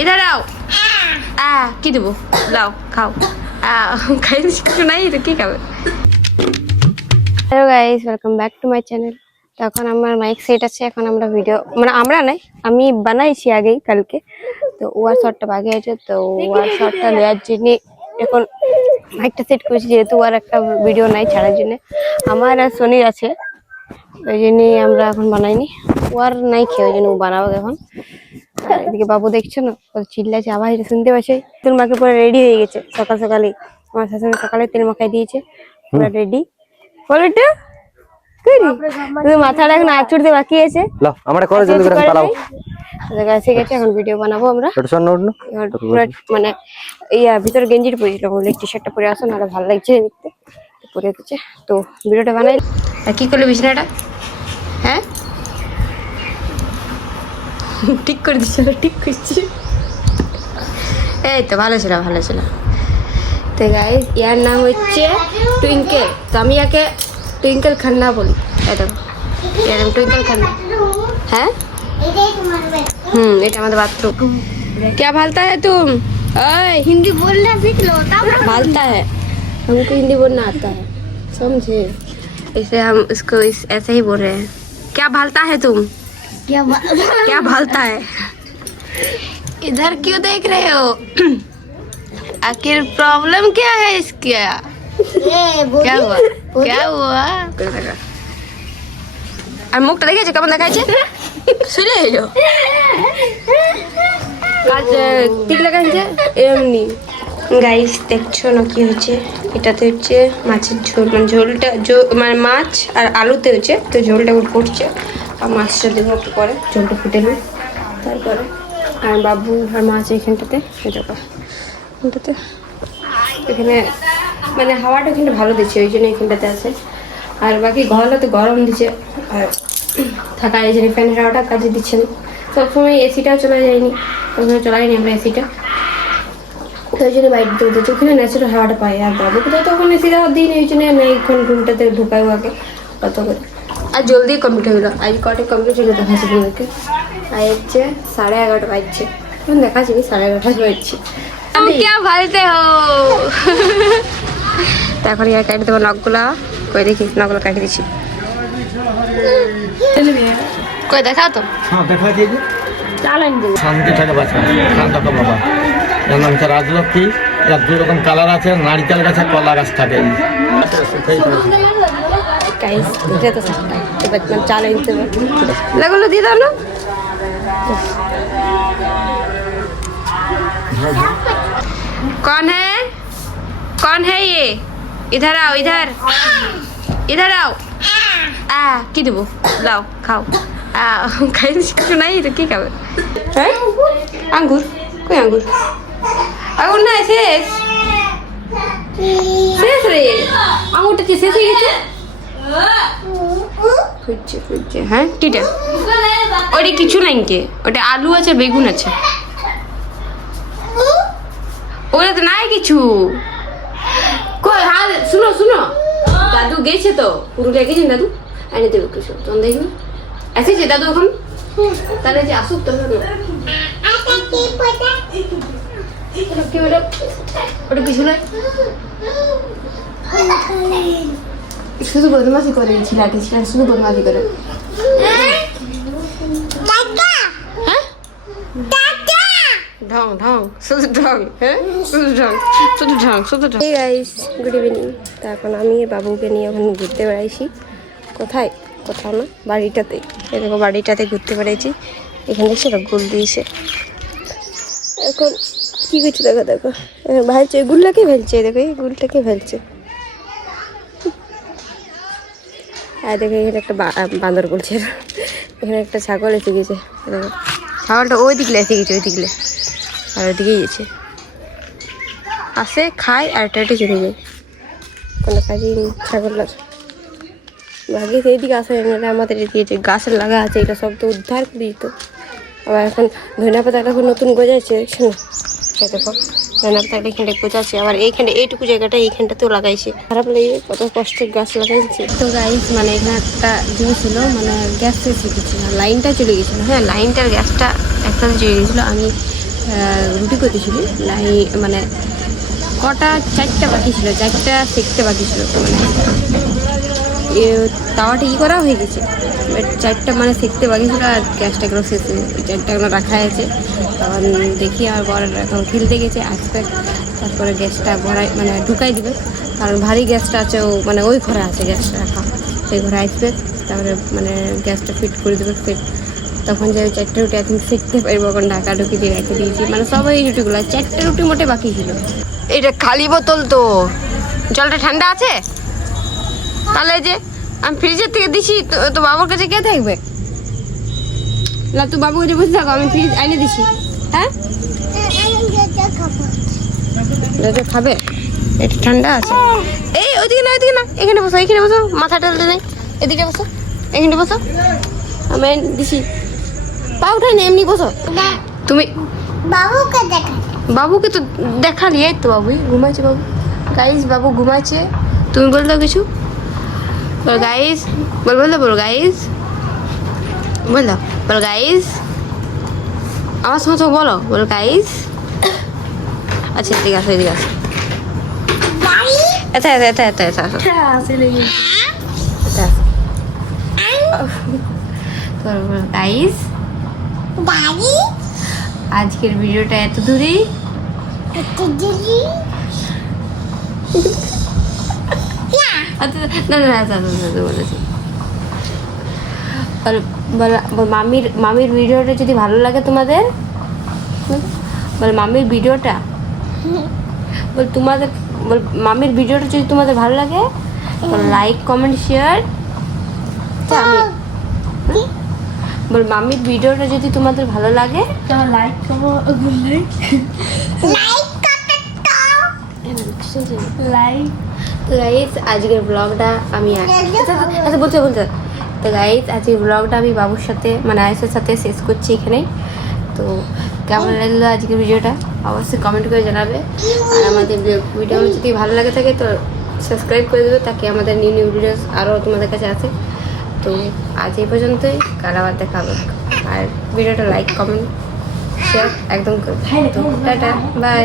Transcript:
इधर आओ কি দেবো লাও খাও খাই কিছু নাই তো কি খাবে। Hello guys, welcome back to my channel. তো এখন আমার মাইক সেট আছে, এখন আমরা ভিডিও মানে আমরা নাই, আমি বানাইছি আগেই কালকে। তো ওয়ার শটটা বাকি আছে, তো ওয়ার শটটা নেওয়ার জন্য এখন মাইকটা সেট করেছি, যেহেতু ওর একটা ভিডিও নাই ছাড়ার জন্য। আমার আর সোনির আছে, ওই জন্যই আমরা এখন বানাইনি। ওয়ার নাই খেয়ে ওই জন্য ও বানাবো এখন। আর এদিকে বাবু দেখছো না, ও চিল্লাছে, আবার শুনতে পাচ্ছে। তেল মাকে পুরো রেডি হয়ে গেছে সকাল সকালেই। আমার শাশুড়ি সকালে তেল মাখাই দিয়েছে, পুরো রেডি। বল একটু তুই মাথাটা এখন আঁচড়তে বাকি আছে। আমরা করে জলদি করে পালাও। এসে গেছে, এখন ভিডিও বানাবো আমরা। পুরো মানে ভিতরে গেঞ্জির পরেছিল, বলে টি শার্টটা পরে আসো, নাহলে ভালো লাগছে দেখতে, পরে দিচ্ছে। তো ভিডিওটা বানাই। আর কি করলে বিছানাটা? হ্যাঁ ঠিক করে দিচ্ছিল, ঠিক করছি। এই তো ভালো ছিল, ভালো ছিল। তো গাইস, ইয়ার নাম হচ্ছে টুইঙ্কেল। তো আমি ইয়াকে টুইঙ্কেল খান্না বলি। এই দেখো, ইয়ার নাম টুইঙ্কেল খান্না। হ্যাঁ এটা আমাদের बाथरूम। क्या भालता है तुम? ओए हिंदी बोलना सीख लो तब। भालता है, हमको हिंदी बोलना आता है, समझे? इसे हम इसको ऐसे ही बोल रहे हैं। क्या भालता है तुम? क्या भालता है? इधर क्यों देख रहे हो? आखिर प्रॉब्लम क्या है इसका? क्या हुआ? क्या हुआ? আর মুখটা দেখেছো কেমন দেখাচ্ছে? শুনে এলো কাজ ঠিক লাগাচ্ছে এমনি। গাইস দেখছো না কি হচ্ছে? এটাতে হচ্ছে মাছের ঝোল, মানে ঝোলটা মানে মাছ আর আলুতে হচ্ছে, তো ঝোলটা ফুটছে। আর মাছটা দেবো একটু পরে, ঝোলটা ফুটে নেব তারপরে। আর বাবু আর মাছ এখানটাতে এখানটাতে এখানে মানে হাওয়াটা এখানটা ভালো দিচ্ছে, ওই জন্য এখানটাতে আছে। আর বাকি ঘরটা তো গরম দিচ্ছে, আর থাকা এই জন্য ফ্যানের হাওয়াটা কাজে দিচ্ছে না। সবসময় এসিটাও চলে যায়নি, সবসময় চলাইনি আমরা এসিটা, তো ওই জন্য বাইরে দিয়ে দিচ্ছে, ওখানে ন্যাচারাল হাওয়াটা পাই। আর বাবুকে তো তখন এসি দেওয়ার দিন, ওই জন্য আমি এখন ঘুমটাতে ঢুকাই ওকে কত করে। আর জলদি কমপ্লিট হয়ে গেলো, আজ কটে কমপ্লিট হয়ে গেলো দেখাচ্ছি তোমাদেরকে। আর হচ্ছে 11:30 বাজছে, এখন দেখাচ্ছি 11:30 বাজছে। আমি কে ভালতে হো? এখন ইয়ার কাটি দেবো নখগুলা, কই দেখি নখগুলো কাটি দিচ্ছি। কই দেখাও তো। হ্যাঁ দেখা দিয়েছি। চালান দিন শান্তি থাকে বাচ্চা, শান্ত থাকো বাবা। এর নাম হচ্ছে রাজলক্ষ্মী। এর দুই রকম কালার আছে, নারিকেল গাছ আর কলা গাছ থাকে। गाइस मुझे तो सकता है, तो बचपन चालेंज से लगलो दी दो ना। कौन है? कौन है ये? इधर आओ, इधर इधर आओ। কি দেবো লাও খাও। খাই কিছু নাই তো কি খাবে? হ্যাঁ আঙ্গুর, কই আঙ্গুর? আঙ্গুর না, শেষ শেষ রে, আঙ্গুরটা কি শেষ হয়ে গেছে? খুঁজছে খুঁজছে। হ্যাঁ কিটা? ওটা কিছু নাই, কে ওটা আলু আছে, বেগুন আছে, ওটা তো নাই কিছু। কই হ্যাঁ শুনো শুনো, দাদু গেছে তো, পুরুলিয়া গেছেন দাদু, এনে দেবে কিছু তখন দেখবে। এসেছে দাদু এখন, তাহলে যে আসুক তো ওটা কিছু নয়, শুধু বদমাশি করে ছিলাকে ছিলেন, শুধু বদমাশি করে। ঢং ঢং শুধু ঢং, হ্যাঁ শুধু ঢং শুধু ঢং শুধু ঢং। Hey guys, good evening. তো এখন আমি বাবুকে নিয়ে এখন ঘুরতে বেড়াইছি। কোথায়? কোথাও না, বাড়িটাতে। এই দেখো বাড়িটাতে ঘুরতে বেড়াইছি। এখানে দেখছো তো গোল দিয়েছে। এখন কি করছে দেখো, দেখো ভালছে, গুলটাকে ফেলছে, দেখো এই গুলটাকে ফেলছে। আর দেখো এখানে একটা বান্দর বলছে, এখানে একটা ছাগল এসে গেছে। দেখো ছাগলটা ওই দিকলে এসে গেছে, ওই দিকলে, আর ওইদিকেই গেছে। আসে খায় আর টাইটে চলে যায়, কোনো কাজই নেই ছাগলটার। ভাগ্যে সেই দিকে আসে, নাহলে আমাদের এদিকে যে গাছ লাগা আছে এটা সব তো উদ্ধার করে দিত। আবার এখন ধনিয়া পাতাটা এখন নতুন গজাচ্ছে, দেখছো না? দেখো ধনিয়া পাতাটা এখানটা গোছাচ্ছে, আবার এইখানটা এইটুকু জায়গাটা এইখানটাতেও লাগাইছে। খারাপ লাগে, কত কষ্টের গাছ লাগাইছে। তো গাইস মানে এখানে একটা জিনিস ছিল, মানে গ্যাস শেষ হয়ে গেছিল, লাইনটা চলে গেছিলো। হ্যাঁ লাইনটার গ্যাসটা একসাথে চলে গেছিলো। আমি রুটি করতেছিল মানে কটা 4টা বাকি ছিল, 4টা সেকতে বাকি ছিল। মানে তাওয়াটা করা হয়ে গেছে, বাট 4টা মানে সেকতে বাকি ছিল আর গ্যাসটা এগুলো শেষ হয়ে গেছে। 4টা এগুলো রাখা আছে। তখন দেখি আমার বড় এখন খেলতে গেছে, আসবে তারপরে গ্যাসটা ভরাই মানে ঢুকাই দিবে, কারণ ভারী গ্যাসটা আছে ও মানে ওই ঘরে আছে গ্যাসটা রাখা, সেই ঘরে আসবে তারপরে মানে গ্যাসটা ফিট করে দেবে। ফিট তখন যে 4টা রুটি এখন শিখতে পারবো, এখন ঢাকা ঢুকি দিয়ে রেখে দিয়েছি। মানে সবাই এই রুটিগুলো 4টা রুটি মোটে বাকি ছিল। এটা খালি বোতল তো, জলটা ঠান্ডা আছে? তাহলে যে আমি ফ্রিজের থেকে দিছি তো বাবুর কাছে কে থাকবে? না তুই বাবুর কাছে বসে থাকো, আমি ফ্রিজ এনে দিছি। হ্যাঁ রাজা খাবে, এটা ঠান্ডা আছে। এই ওইদিকে না, ওইদিকে না, এখানে বসো, এখানে বসো, মাথা টালতে নেই, এদিকে বসো, এখানে বসো, আমি এনে দিছি। পা উঠাই না, এমনি বসো। তুমি বাবুকে দেখা, বাবুকে তো দেখালি, এই তো বাবুই ঘুমাচ্ছে। বাবু গাইস, বাবু ঘুমাচ্ছে। তুমি বলে দাও কিছু, বল গাইস, বল বল বল গাইস, বল দাও, বল গাইস, আমার সঙ্গে বলো, বল গাইস। আচ্ছা ঠিক আছে, ঠিক আছে, এটা এটা এটা এটা এটা গাইস। দাদি আজকের ভিডিওটা এত দূরেই। একটু দিদি আচ্ছা না না না বলেছি। মামির ভিডিওটা যদি ভালো লাগে তোমাদের, বল মামির ভিডিওটা, বল তোমাদের, বল মামির ভিডিওটা যদি তোমাদের ভালো লাগে লাইক কমেন্ট শেয়ার। আমি বল মামির ভিডিওটা যদি তোমাদের ভালো লাগে লাইক করো, লাইক লাইক। তো গাইস আজকের ব্লগটা আমি আচ্ছা বলতে বলতে তো গাইস আজকের ব্লগটা আমি বাবুর সাথে মানে আয়েশের সাথে শেষ করছি এখানেই। তো কেমন লাগলো আজকের ভিডিওটা অবশ্যই কমেন্ট করে জানাবে। আর আমাদের ভিডিও যদি ভালো লাগে থাকে তো সাবস্ক্রাইব করে দেবে, তাকে আমাদের নিউ নিউ ভিডিওস আরও তোমাদের কাছে আসে। তো আজ এই পর্যন্তই, কাল আবার দেখা হবে। আর ভিডিওটা লাইক কমেন্ট শেয়ার একদম করবে। Tata bye.